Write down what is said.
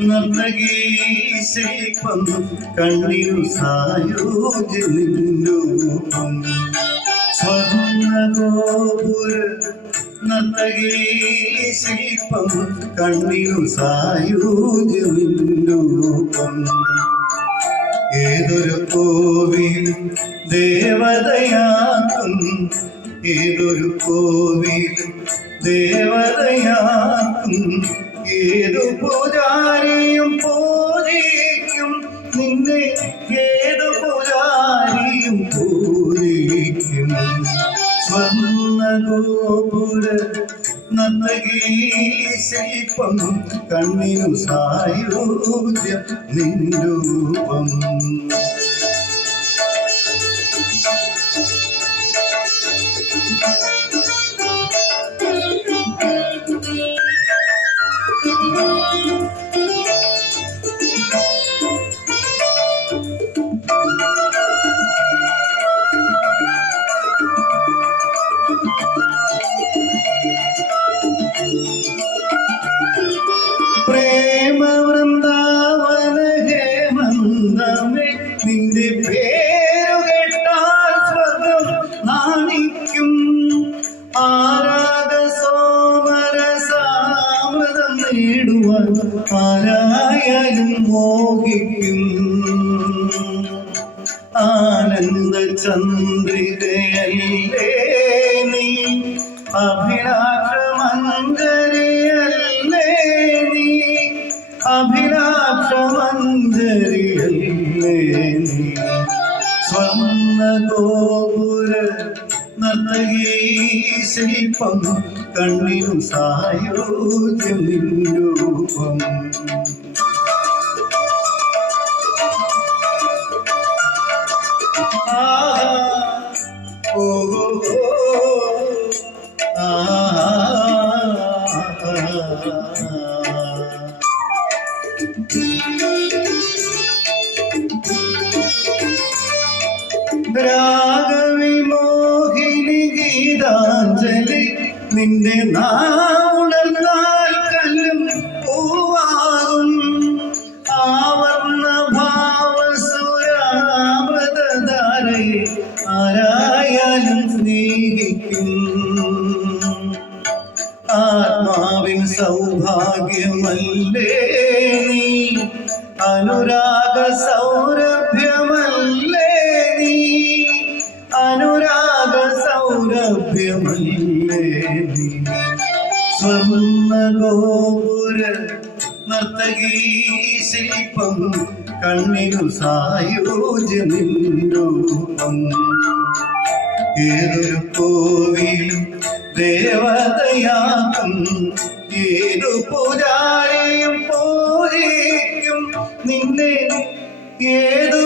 നർത്തകീ ശില്പം കണ്ണിനു സായോജ്യനിരൂപം സ്വർണ്ണഗോപുര നർത്തകീ ശില്പം കണ്ണിനു സായോജ്യനിരൂപം ഏതൊരു കോവിൽ ദേവതയാക്കും ഏതൊരു കോവിൽ ദേവതയാക്കും ഏതു പൂജാരിയും പൂജിക്കും നിന്നെ ഏതു പൂജാരിയും പൂജിക്കും സ്വർണ്ണഗോപുര നർത്തകീ ശില്പം കണ്ണിനു സായോജ്യം നിരൂപം പ്രേമ വൃന്ദാവന ഹേമന്തമേ നിന്റെ പേരു കേട്ടാൽ സ്വർഗം നാണിക്കും ആരാധ സോമരസാമൃതം നേടുവാൻ ആരായാലും മോഹിക്കും ആനന്ദ ചന്ദ്രികയല്ലേ നീ അഭിലാഷമഞ്ജരിയല്ലേ നീ അഭിലാഷമഞ്ജരിയല്ലേ നീ സ്വർണ്ണഗോപുര നർത്തകീ ശില്പം കണ്ണിനു സായോജ്യം നിരൂപം രാഗവിമോഹിനി ഗീതാഞ്ജലി നിന്റെ നാവുണർന്നാൽ കല്ലും പൂവാകും ആവർണ ഭാവസുരാമൃതധാരയെ ആരായാലും സ്നേഹിക്കും ആത്മാവിൻ സൗഭാഗ്യമല്ലേ നീ അനുരാഗ സൗരഭ്യമല്ലേ നീ അനുരാഗ സൗരഭ്യമല്ലേ നീ സ്വർണ്ണഗോപുര നർത്തകീ ശില്പം കണ്ണിനു സായോജ്യനിരൂപം ഏതൊരു കോവിലും ദേവതയാക്കും ഏതു പൂജാരിയും പൂജിക്കും നിന്നെ ഏതു